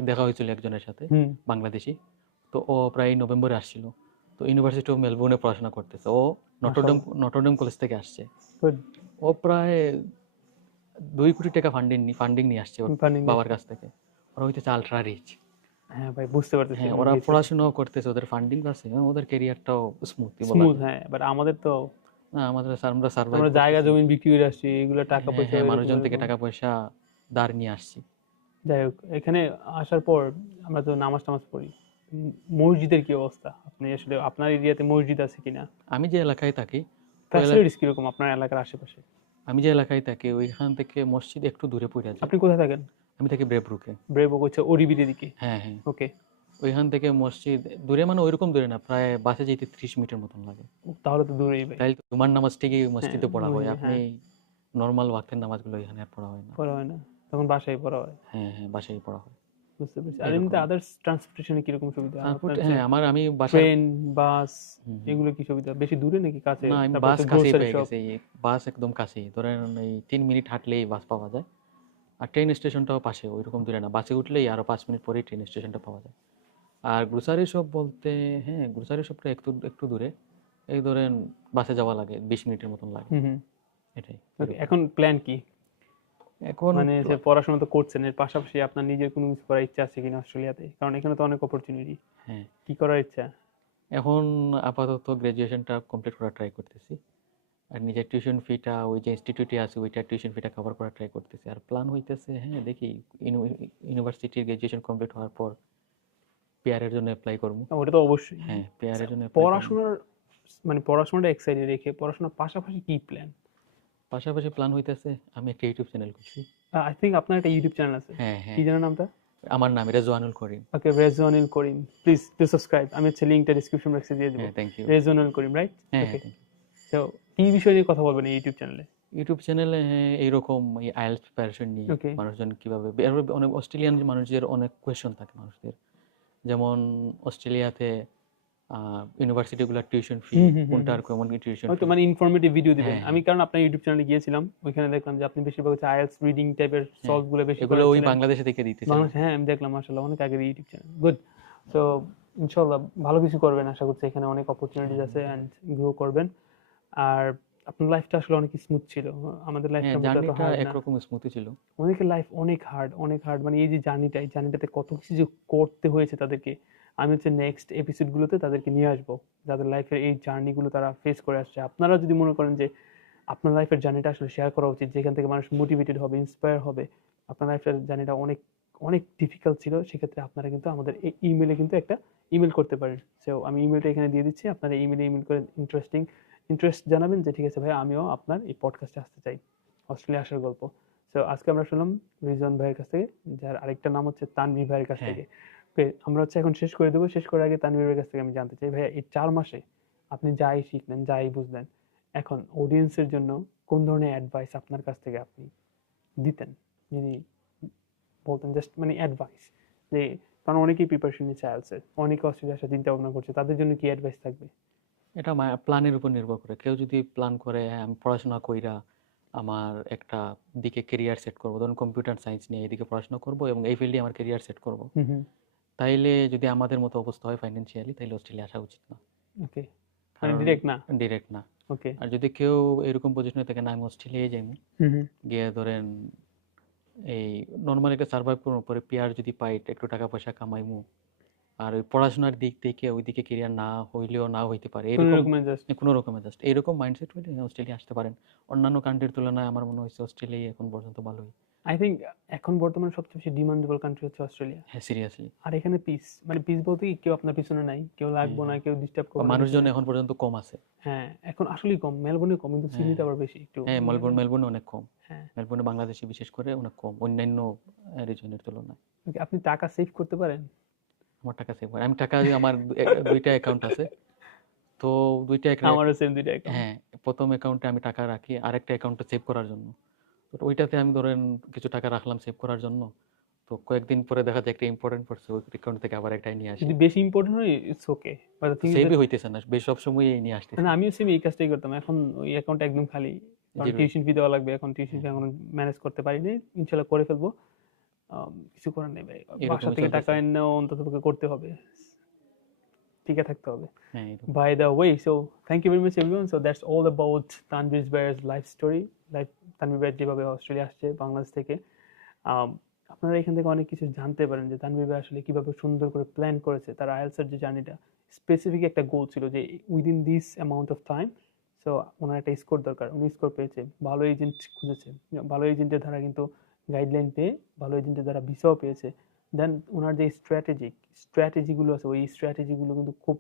দেখা হয়েছিল একজনের সাথে, হুম, বাংলাদেশি। তো ও প্রায় নভেম্বরে আসছিল। তো ইউনিভার্সিটি অফ মেলবোর্নে পড়াশোনা করতেছে। ও নটরডেম কলেজ থেকে আসছে। গুড। ও প্রায় 2 কোটি টাকা ফান্ডিং নিয়ে আসছে ওর ফান্ডিং, বাবার কাছ থেকে। ওরা হইতেছে আলট্রা রিচ। হ্যাঁ ভাই বুঝতে পারতেছি। হ্যাঁ, ওরা পড়াশোনাও করতেছে, ওদের ফান্ডিং আছে, ওদের ক্যারিয়ারটাও স্মুথই বলা স্মুথ, যায়। হ্যাঁ, বাট আমাদের তো না আমাদের আমরা সার্ভাইভ আমরা জায়গা করতেছি। জমি বিক্রি করে আসছি, এগুলো টাকা হ্যাঁ পয়সা হ্যাঁ এরকম মানুষজন থেকে এরকম। টাকা পয়সা ধার নিয়ে আসছি। যাই হোক, এখানে আসার পর আমরা তো নামাজ টামাজ পড়ি। মসজিদের কি অবস্থা? আপনি আসলে আপনার এরিয়াতে মসজিদ আছে কিনা? আমি যে এলাকায় থাকি ওই ফ্যাসিলিটিস কিরকম আপনার এলাকার আশেপাশে? আমি যে এলাকায় থাকি ওইখান থেকে মসজিদ একটু দূরে পড়ে যায়। আপনি কোথায় থাকেন? আমি থাকি ব্রেবরুকে। ব্রেভো হচ্ছে ওরিবির দিকে। হ্যাঁ হ্যাঁ ওকে, ওইখান থেকে মসজিদ দূরে মানে ওইরকম দূরে না, প্রায় বাসে যেতে 30 মিনিটের মতন লাগে। তাহলে তো দূরেই ভাই। তাইলে তো জুমার নামাজ ঠিকই হ্যাঁ, মসজিদে পড়া হয়, আপনি হ্যাঁ, নর্মাল ওয়াক্তের নামাজগুলো এখানে আর পড়া হয় না। পড়া হয় না, তখন বাসায় পড়া হয়। হ্যাঁ হ্যাঁ বাসায় পড়া হয় বুঝতে পেরেছি। আর এমনিতে এরকম। আদার্স ট্রান্সপোর্টেশনে কিরকম সুবিধা ট্রান্সপোর্ট আপনার? হ্যাঁ আমি বাসার ট্রেন, বাস, হুম, হুম। এগুলো কি সুবিধা? বেশি দূরে নাকি কাছে? না আমি তারপর বাস তো কাছেই গ্রোসারি পেয়ে শপ। গেছি, বাস একদম কাছেই, ধরেন এই 3 মিনিট হাঁটলেই বাস পাওয়া যায়। আর ট্রেন স্টেশনটাও পাশে, ওইরকম দূরে না, বাসে উঠলেই আরো 5 মিনিট পরেই ট্রেন স্টেশনটা পাওয়া যায়। আর গ্রোসারি শপ বলতে হ্যাঁ গ্রোসারি শপটা একটু একটু দূরে, এই ধরেন বাসে যাওয়া লাগে 20 মিনিটের মতন লাগে, হুম হুম। এটাই Okay, এরকম। এখন প্ল্যান কি? এখন মানে যে পড়াশোনা তো করছেন, এর পাশাপাশি আপনার নিজের কোনো কিছু করার ইচ্ছা আছে কিনা অস্ট্রেলিয়াতে? কারণ এখানে তো অনেক অপরচুনিটি। হ্যাঁ কি করার ইচ্ছা? এখন আপাতত গ্রাজুয়েশনটা কমপ্লিট করার ট্রাই করতেছি, আর নিজের টিউশন ফিটা ওই যে ইনস্টিটিউটে আছে ওইটার টিউশন ফিটা কভার করার ট্রাই করতেছি। আর প্ল্যান হইতেছে হ্যাঁ দেখি ইউনিভার্সিটির গ্রাজুয়েশন কমপ্লিট হওয়ার পর পেয়ারের জন্য অ্যাপ্লাই করবো। ওটা তো অবশ্যই। হ্যাঁ পেয়ারের আচ্ছা, জন্য অ্যাপ্লাই করবো। পড়াশোনার মানে পড়াশোনাটা এক সাইডে রেখে পড়াশোনার পাশাপাশি কি প্ল্যান? পাশাপাশি প্ল্যান হইতেছে আমি একটা ইউটিউব চ্যানেল করছি। আই থিঙ্ক আপনার একটা ইউটিউব চ্যানেল আছে। হ্যাঁ কি হ্যাঁ যেন নামটা? আমার নাম Rezwanul Karim. Okay, Rezwanul Karim. Please do subscribe. আমি হচ্ছে লিঙ্কটা ডিসক্রিপশন বক্সে দিয়ে দেবো। হ্যাঁ thank you. Rezwanul Karim, right? হ্যাঁ ওকে। হ্যাঁ thank you। তো কি বিষয় নিয়ে কথা বলবেন এই ইউটিউব চ্যানেলে? ইউটিউব চ্যানেলে এইরকম এই আইএলটিএস প্রিপারেশন নিয়ে ওকে। মানুষজন কিভাবে অনেক অস্ট্রেলিয়ান মানুষদের অনেক কোয়েশ্চন থাকে মানুষদের, যেমন অস্ট্রেলিয়াতে ইউনিভার্সিটিগুলোর টিউশন ফি হুম হুম হুম হুম। কোনটার কেমন টিউশন হয়তো ফি। মানে ইনফরমেটিভ ভিডিও দিবেন। হ্যাঁ আমি হ্যাঁ কারণ আপনার ইউটিউব চ্যানেলে গিয়েছিলাম, ওইখানে দেখলাম যে আপনি বেশিরভাগ হচ্ছে আইএলটিএস রিডিং টাইপের হ্যাঁ সলভ গুলো বেশি এগুলো ওই করাচ্ছিলেন। বাংলাদেশে থেকে দিতেছিলাম। বাংলাদেশ, হ্যাঁ আমি দেখলাম মাশাআল্লাহ অনেক আগের ইউটিউব চ্যানেল। গুড। তো ইনশাআল্লাহ ভালো কিছু করবেন, আশা করছি এখানে অনেক অপরচুনিটিস আছে এন্ড গ্রো করবেন। আর আপনার লাইফটা আসলে অনেক স্মুথ ছিল, আমাদের হ্যাঁ লাইফটার মতো এত জার্নিটা হার্ড না। একরকম স্মুথই ছিল। অনেকের লাইফ অনেক হার্ড, অনেক হার্ড। মানে এই যে জার্নিটা, এই জার্নিটাতে কত কিছু যে করতে হয়েছে তাদেরকে। আমি হচ্ছে নেক্সট এপিসোডগুলোতে তাদেরকে নিয়ে আসবো, যাদের লাইফের এই জার্নিগুলো তারা ফেস করে আসছে। আপনারা যদি মনে করেন যে আপনার লাইফের জার্নিটা আসলে শেয়ার করা উচিত, যেখান থেকে মানুষ মোটিভেটেড হবে, ইন্সপায়ার হবে, আপনার লাইফের জার্নিটা অনেক অনেক ডিফিকাল্ট ছিল, সেক্ষেত্রে আপনারা কিন্তু আমাদের এই ইমেলে কিন্তু একটা ইমেল করতে পারেন। সো আমি ইমেলটা এখানে দিয়ে দিচ্ছি, আপনারা ইমেলে ইমেল করে ইন্টারেস্ট জানাবেন যে ঠিক আছে ভাই আমিও আপনার এই পডকাস্টে আসতে চাই, অস্ট্রেলিয়া আসার গল্প। সো আজকে আমরা শুনলাম রিজন ভাইয়ের কাছ থেকে, যার আরেকটা নাম হচ্ছে তানভীর ভাইয়ের কাছ হ্যাঁ থেকে। ওকে, আমরা হচ্ছে এখন শেষ করে দেবো। শেষ করার আগে তানভীর ভাইয়ের কাছ থেকে আমি জানতে চাই, ভাইয়া এই 4 মাসে আপনি যাই শিখলেন, যাই বুঝলেন, এখন অডিয়েন্সের জন্য কোন ধরনের অ্যাডভাইস আপনার কাছ থেকে আপনি দিতেন, যদি বলতেন জাস্ট মানে অ্যাডভাইস, যে কারণ অনেকেই প্রিপারেশন নিচ্ছে আইএলটিএস এর, অনেকে অস্ট্রেলিয়া আসার চিন্তা ভাবনা করছে, তাদের জন্য কি অ্যাডভাইস থাকবে? এটা প্ল্যানের উপর নির্ভর করে। কেউ যদি প্ল্যান করে হ্যাঁ, আমি পড়াশোনা কইরা আমার একটা দিকে কেরিয়ার সেট করবো, ধরুন কম্পিউটার সায়েন্স নিয়ে এদিকে পড়াশোনা করবো এবং এই ফিল্ডে আমার কেরিয়ার সেট করবো, হুম হুম। তাইলে যদি আমাদের মতো অবস্থা হয় ফাইন্যান্সিয়ালি, তাইলে অস্ট্রেলিয়া আসা উচিত না। ওকে, মানে কারণ ডিরেক্ট না। ডিরেক্ট না। ওকে। আর যদি কেউ এরকম পজিশনে থাকে না আমি অস্ট্রেলিয়ায় যাইমু, হুম হুম। গিয়ে ধরেন এই নর্মাল একটা সার্ভাইভ করবো, পরে পিআর যদি পাই একটু টাকা পয়সা কামাইমু, আর ওই পড়াশোনার দিক থেকে ওইদিকে কেরিয়ার না হইলেও না হইতে পারে কোনো এরকম রকমের জাস্ট। কোনো রকমের জাস্ট এরকম মাইন্ডসেট হইলে অস্ট্রেলিয়া আসতে পারেন। অন্যান্য কান্ট্রির তুলনায় আমার মনে হয়েছে অস্ট্রেলিয়া এখন পর্যন্ত ভালোই। আই থিঙ্ক এখন বর্তমানে সবচেয়ে বেশি ডিমান্ডেবল কান্ট্রি হচ্ছে অস্ট্রেলিয়া। হ্যাঁ সিরিয়াসলি। আর এখানে পিস, মানে পিস বলতে কি, কেউ আপনার পিছনে নাই, কেউ লাগবো না, কেউ ডিস্টার্ব করবে না মানুষজন পিছনে। এখন পর্যন্ত কম আছে। হ্যাঁ, এখন আসলেই কম, মেলবোর্নে কম, কিন্তু হ্যাঁ সিডনিতে আবার বেশি একটু। হ্যাঁ মেলবোর্নে অনেক কম। হ্যাঁ। মেলবোর্নে বাংলাদেশি বিশেষ করে অনেক কম অন্যান্য রিজনের তুলনায়। Okay, আপনি টাকা সেভ করতে পারেন? আমার টাকা সেভ হয়, আমি টাকা আমার দুইটা অ্যাকাউন্ট আছে, তো দুইটা আমারও সেম দুইটা অ্যাকাউন্ট। হ্যাঁ প্রথম অ্যাকাউন্টে আমি টাকা রাখি, আরেকটা অ্যাকাউন্টে সেভ করার জন্য। তো ওইটাতে আমি ধরেন কিছু টাকা রাখলাম সেভ করার জন্য, তো কয়েকদিন পরে দেখা যায় একটা ইম্পর্টেন্ট পড়ছে, ওই অ্যাকাউন্ট থেকে আবার একটাই নিয়ে আসি। যদি বেশি ইম্পর্টেন্ট হয় it's okay, but the thing is সেভই হইতেছে না, বেশ সবসময় নিয়ে আসতেছি। না, আমিও সেম এই কাজটাই করতাম। এখন ওই অ্যাকাউন্ট একদম খালি, কারণ জিরো। টিউশন ফি দেওয়া লাগবে, এখন টিউশন ফি এখন ম্যানেজ করতে পারিনি, ইনশাল্লাহ করে ফেলবো। কিছু করার নেই ভাই, বাসা এরকমই থেকে টাকা চলতেছে। এনেও অন্তত করতে হবে, টিকে থাকতে হবে। হ্যাঁ এরকম। By the way, so thank you very much everyone. So that's all about Tanvir Bhai's life story. Like Tanvir ভাই যেভাবে অস্ট্রেলিয়া আসছে বাংলাদেশ থেকে, আম, আপনারা এখান থেকে অনেক কিছু জানতে পারেন যে তানভীর ভাই আসলে কিভাবে সুন্দর করে প্ল্যান করেছে তার আইএলটিএস এর যে জার্নিটা। স্পেসিফিক একটা গোল ছিল যে within this amount of time so ওনার একটা স্কোর দরকার, উনি স্কোর পেয়েছে, ভালো এজেন্ট খুঁজেছে, ভালো এজেন্টের দ্বারা কিন্তু গাইডলাইন পেয়ে ভালো এজেন্টের দ্বারা ভিসাও পেয়েছে। দেন ওনার যে স্ট্র্যাটেজিগুলো আছে ওই স্ট্র্যাটেজিগুলো কিন্তু খুব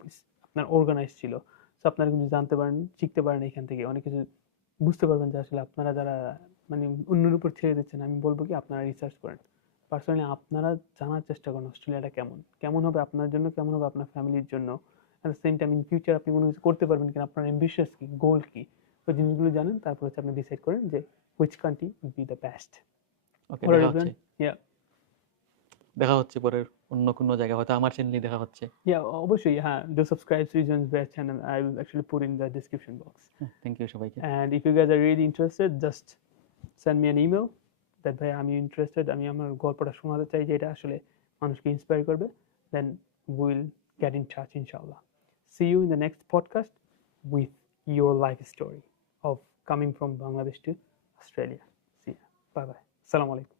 আপনার অর্গানাইজ ছিল। সো আপনারা কিন্তু জানতে পারেন, শিখতে পারেন এখান থেকে অনেক কিছু, বুঝতে পারবেন যে আসলে আপনারা যারা মানে অন্যের উপর ছেড়ে দিচ্ছেন, আমি বলবো কি আপনারা রিসার্চ করেন। পার্সোনালি আপনারা জানার চেষ্টা করেন অস্ট্রেলিয়াটা কেমন, কেমন হবে আপনার জন্য, কেমন হবে আপনার ফ্যামিলির জন্য। At the same time in future আপনি কোনো কিছু করতে পারবেন কিনা, আপনার অ্যাম্বিশিয়াস কি, গোল কি, ওই জিনিসগুলো জানেন। তারপর হচ্ছে আপনি ডিসাইড করেন যে which country will be the best. Okay, alright দেখা এভরিওয়ান, হচ্ছে। ইয়া দেখা হচ্ছে পরের অন্য কোনো জায়গায়, হয়তো আমার চ্যানেলেই দেখা হচ্ছে। ইয়া অবশ্যই, হ্যাঁ, do subscribe to reasons best channel, I will actually put in the description box. Thank you সবাইকে। And if you guys are really interested, just send me an email that ভাই আমি ইন্টারেস্টেড, আমি আমার গল্পটা শোনাতে চাই যেটা আসলে মানুষকে ইন্সপায়ার করবে, then we'll get in touch inshallah. See you in the next podcast with your life story of coming from Bangladesh to Australia. See ya. Bye bye. Assalamu alaikum.